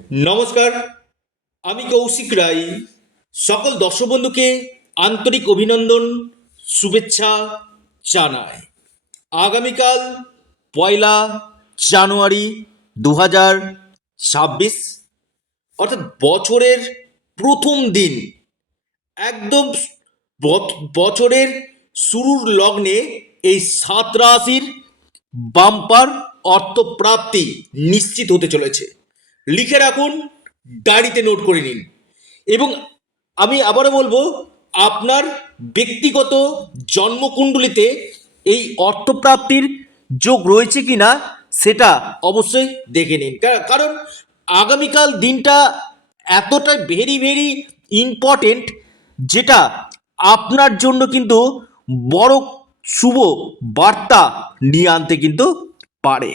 নমস্কার, আমি কৌশিক রায়। সকল দর্শক বন্ধুকে আন্তরিক অভিনন্দন, শুভেচ্ছা জানাই। আগামীকাল 1লা জানুয়ারি 2026, অর্থাৎ বছরের প্রথম দিন, একদম বছরের শুরুর লগ্নে এই 7 রাশির বাম্পার অর্থপ্রাপ্তি নিশ্চিত হতে চলেছে। লিখে রাখুন, ডায়েরিতে নোট করে নিন। এবং আমি আবারও বলবো, আপনার ব্যক্তিগত জন্মকুণ্ডলিতে এই অর্থপ্রাপ্তির যোগ রয়েছে কিনা সেটা অবশ্যই দেখে নিন। কারণ আগামীকাল দিনটা এতটা ভেরি ভেরি ইম্পর্টেন্ট, যেটা আপনার জন্য কিন্তু বড় শুভ বার্তা নিয়ে আনতে কিন্তু পারে।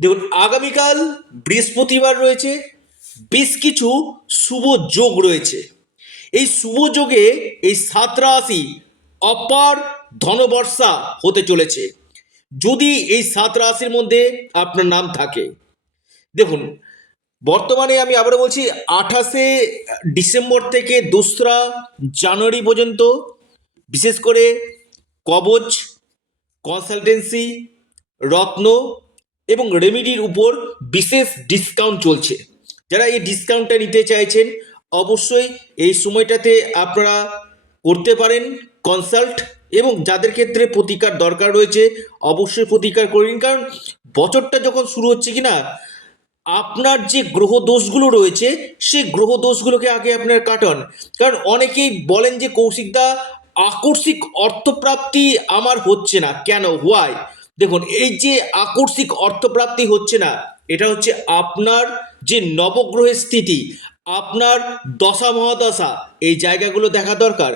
দেখুন, আগামীকাল বৃহস্পতিবার রয়েছে, বেশ কিছু শুভ যোগ রয়েছে। এই শুভ যোগে এই 7 রাশি অপার ধনবর্ষা হতে চলেছে, যদি এই 7 রাশির মধ্যে আপনার নাম থাকে। দেখুন, বর্তমানে আমি আবারও বলছি, 28শে ডিসেম্বর থেকে 2রা জানুয়ারি পর্যন্ত বিশেষ করে কবচ, কনসালটেন্সি, রত্ন এবং রেমিডির উপর বিশেষ ডিসকাউন্ট চলছে। যারা এই ডিসকাউন্টটা নিতে চাইছেন, অবশ্যই এই সময়টাতে আপনারা করতে পারেন কনসাল্ট। এবং যাদের ক্ষেত্রে প্রতিকার দরকার রয়েছে, অবশ্যই প্রতিকার করে নিন। কারণ বছরটা যখন শুরু হচ্ছে কিনা, আপনার যে গ্রহ দোষগুলো রয়েছে, সেই গ্রহ দোষগুলোকে আগে আপনার কাটান। কারণ অনেকেই বলেন যে কৌশিকদা, আকস্মিক অর্থপ্রাপ্তি আমার হচ্ছে না কেন, হোয়াই? দেখুন, এই যে আকস্মিক অর্থপ্রাপ্তি হচ্ছে না, এটা হচ্ছে আপনার যে নবগ্রহের স্থিতি, আপনার দশা মহাদশা, এই জায়গাগুলো দেখা দরকার।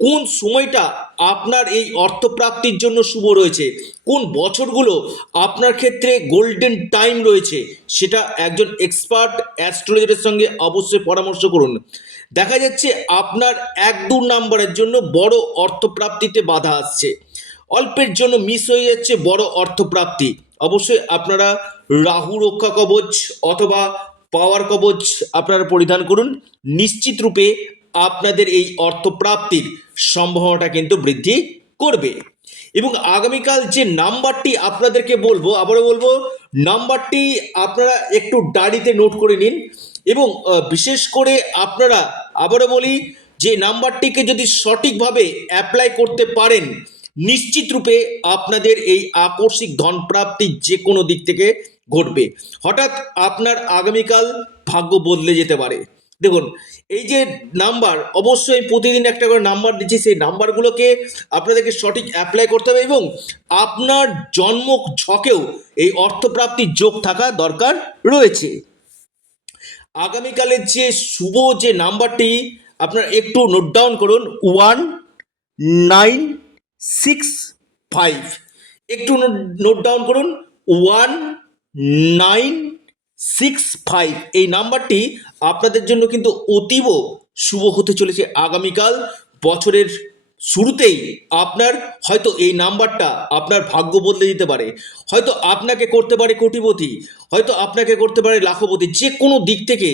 কোন সময়টা আপনার এই অর্থপ্রাপ্তির জন্য শুভ রয়েছে, কোন বছরগুলো আপনার ক্ষেত্রে গোল্ডেন টাইম রয়েছে, সেটা একজন এক্সপার্ট অ্যাস্ট্রোলজারের সঙ্গে অবশ্যই পরামর্শ করুন। দেখা যাচ্ছে আপনার 1-2 নাম্বারের জন্য বড় অর্থপ্রাপ্তিতে বাধা আসছে, অল্পের জন্য মিস হয়ে যাচ্ছে বড় অর্থপ্রাপ্তি। অবশ্যই আপনারা রাহু রক্ষা কবচ অথবা পাওয়ার কবচ আপনারা পরিধান করুন। নিশ্চিত রূপে আপনাদের এই অর্থপ্রাপ্তির সম্ভাবনাটা কিন্তু বৃদ্ধি করবে। এবং আগামীকাল যে নাম্বারটি আপনাদেরকে বলবো, আবারও বলবো, নাম্বারটি আপনারা একটু ডায়েরিতে নোট করে নিন। এবং বিশেষ করে আপনারা, আবারও বলি, যে নাম্বারটিকে যদি সঠিকভাবে অ্যাপ্লাই করতে পারেন, নিশ্চিত রূপে আপনাদের এই আকস্মিক ধনপ্রাপ্তি যে কোনো দিক থেকে ঘটবে। হঠাৎ আপনার আগামীকাল ভাগ্য বদলে যেতে পারে। দেখুন, এই যে নাম্বার, অবশ্যই প্রতিদিন একটা করে নাম্বার দিচ্ছি, সেই নাম্বারগুলোকে আপনাদেরকে সঠিক অ্যাপ্লাই করতে হবে। এবং আপনার জন্ম ছকেও এই অর্থপ্রাপ্তির যোগ থাকা দরকার রয়েছে। আগামীকালের যে শুভ যে নাম্বারটি আপনারা একটু নোট ডাউন করুন, 1965। একটু নোট ডাউন করুন, 1965। এই নাম্বারটি আপনাদের জন্য কিন্তু অতীব শুভ হতে চলেছে। আগামীকাল বছরের শুরুতেই আপনার হয়তো এই নাম্বারটা আপনার ভাগ্য বদলে দিতে পারে। হয়তো আপনাকে করতে পারে কোটিপতি, হয়তো আপনাকে করতে পারে লাখপতি। যে কোনো দিক থেকে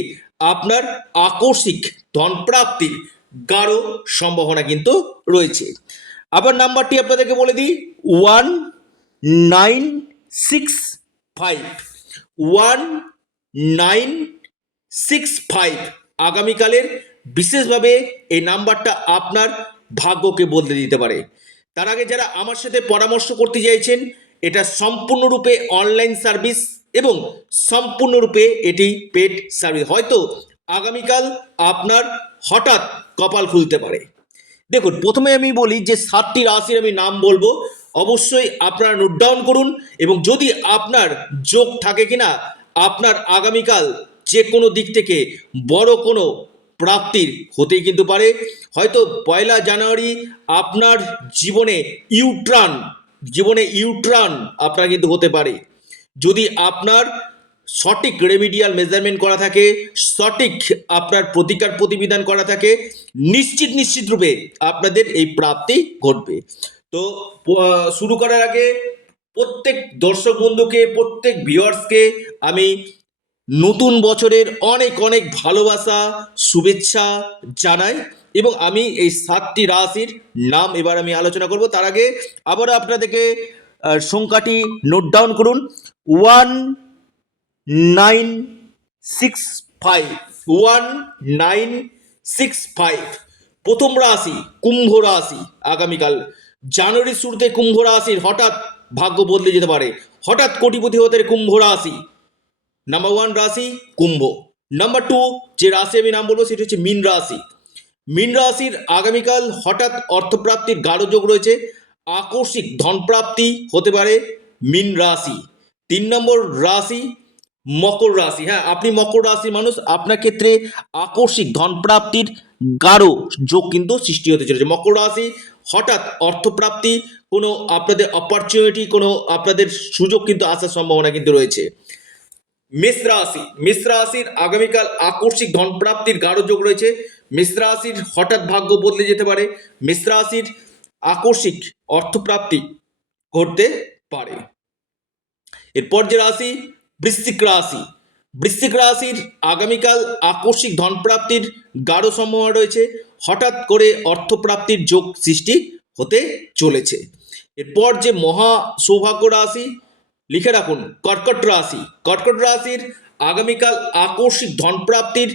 আপনার আকস্মিক ধনপ্রাপ্তির গাঢ় সম্ভাবনা কিন্তু রয়েছে। আবার নাম্বারটি আপনাদেরকে বলে দিই, 1965। 1965 আগামীকালের বিশেষভাবে এই নাম্বারটা আপনার ভাগ্যকে বদলে দিতে পারে। তার আগে যারা আমার সাথে পরামর্শ করতে চাইছেন, এটা সম্পূর্ণরূপে অনলাইন সার্ভিস এবং সম্পূর্ণরূপে এটি পেড সার্ভিস। হয়তো আগামীকাল আপনার হঠাৎ কপাল খুলতে পারে। দেখুন, প্রথমে আমি বলি যে 7টি রাশির আমি নাম বলবো, অবশ্যই আপনারা নোট ডাউন করুন। এবং যদি আপনার যোগ থাকে কিনা, আপনার আগামীকাল যে কোনো দিক থেকে বড় কোনো প্রাপ্তির হতেই কিন্তু পারে। হয়তো 1লা জানুয়ারি আপনার জীবনে ইউট্রান আপনার কিন্তু হতে পারে, যদি আপনার সঠিক রেমিডিয়াল মেজারমেন্ট করা থাকে, সঠিক আপনার প্রতিকার প্রতিবিধান করা থাকে, নিশ্চিত রূপে আপনাদের এই প্রাপ্তি ঘটবে। তো শুরু করার আগে প্রত্যেক দর্শক বন্ধুকে, প্রত্যেক ভিউয়ার্সকে আমি নতুন বছরের অনেক অনেক ভালোবাসা শুভেচ্ছা জানাই এবং আমি এই 7টি রাশির নাম এবার আমি আলোচনা করব। তার আগে আবারও আপনাদেরকে সংখ্যাটি নোট ডাউন করুন। 1965, 1965। প্রথম রাশি কুম্ভ রাশি। আগামীকাল জানুয়ারির শুরুতে কুম্ভ রাশির হঠাৎ ভাগ্য বদলে যেতে পারে, হঠাৎ কোটিপতি হতে পারে কুম্ভ রাশি। নাম্বার 1 রাশি কুম্ভ। নাম্বার 2 যে রাশি আমি নাম বলবো সেটা হচ্ছে মীন রাশি। মীন রাশির আগামীকাল হঠাৎ অর্থপ্রাপ্তির গাঢ় যোগ রয়েছে, আকস্মিক ধনপ্রাপ্তি হতে পারে মীন রাশি। 3 নম্বর রাশি মকর রাশি। হ্যাঁ, আপনি মকর রাশির মানুষ, আপনার ক্ষেত্রে আকস্মিক ধনপ্রাপ্তির গাঢ় যোগ কিন্তু সৃষ্টি হতে চলেছে। মকর রাশি হঠাৎ অর্থপ্রাপ্তি, কোনো আপনাদের অপরচুনিটি, কোনো আপনাদের সুযোগ কিন্তু আসার সম্ভাবনা কিন্তু রয়েছে। মেষ রাশি, মেষ রাশির আগামীকাল আকস্মিক ধনপ্রাপ্তির গাঢ় যোগ রয়েছে। মেষ রাশির হঠাৎ ভাগ্য বদলে যেতে পারে, মেষ রাশির আকস্মিক অর্থপ্রাপ্তি ঘটতে পারে। এরপর যে রাশি বৃশ্চিক রাশি। বৃশ্চিক রাশির আগামীকাল আকস্মিক ধনপ্রাপ্তির গাঢ় সম্ভাবনা রয়েছে, হঠাৎ করে অর্থপ্রাপ্তির যোগ সৃষ্টি হতে চলেছে। এরপর যে মহা সৌভাগ্য রাশি, লিখে রাখুন কর্কট রাশি। কর্কট রাশির আগামীকাল আকস্মিক ধনপ্রাপ্তির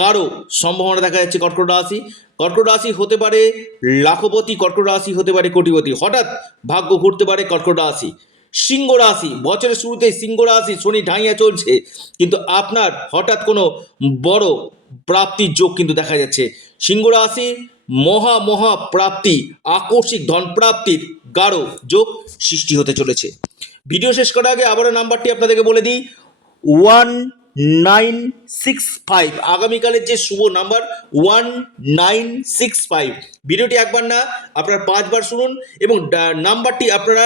গাঢ় সম্ভাবনা দেখা যাচ্ছে। কর্কট রাশি, কর্কট রাশি হতে পারে লাখপতি, কর্কট রাশি হতে পারে কোটিপতি, হঠাৎ ভাগ্য ঘুরতে পারে কর্কট রাশি। সিংহ রাশি, বছরের শুরুতে সিংহ রাশি শনি ঢাইয়া চলছে, কিন্তু আপনার হঠাৎ কোনো বড় প্রাপ্তির যোগ কিন্তু দেখা যাচ্ছে। সিংহ রাশি মহা প্রাপ্তি, আকস্মিক ধন প্রাপ্তির গাঢ় যোগ সৃষ্টি হতে চলেছে। ভিডিও শেষ করার আগে আবারও নাম্বারটি আপনাদেরকে বলে দিই, 1965 আগামীকালের যে শুভ নাম্বার 1965। ভিডিওটি একবার না আপনারা 5 বার শুনুন এবং নাম্বারটি আপনারা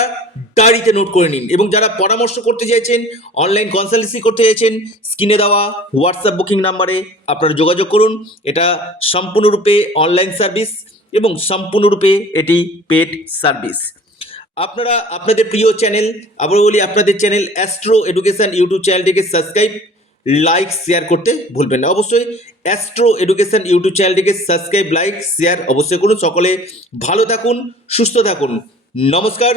ডায়েরিতে নোট করে নিন। এবং যারা পরামর্শ করতে চাইছেন, অনলাইন কনসালটেন্সি করতে চাইছেন, স্ক্রিনে দেওয়া হোয়াটসঅ্যাপ বুকিং নাম্বারে আপনারা যোগাযোগ করুন। এটা সম্পূর্ণরূপে অনলাইন সার্ভিস এবং সম্পূর্ণরূপে এটি পেড সার্ভিস। আপনারা আপনাদের প্রিয় চ্যানেল, আবার বলি আপনাদের চ্যানেল অ্যাস্ট্রো এডুকেশন ইউটিউব চ্যানেলটিকে সাবস্ক্রাইব, লাইক, শেয়ার করতে ভুলবেন না। অবশ্যই অ্যাস্ট্রো এডুকেশন ইউটিউব চ্যানেলটিকে সাবস্ক্রাইব, লাইক, শেয়ার অবশ্যই করুন। সকলে ভালো থাকুন, সুস্থ থাকুন। নমস্কার।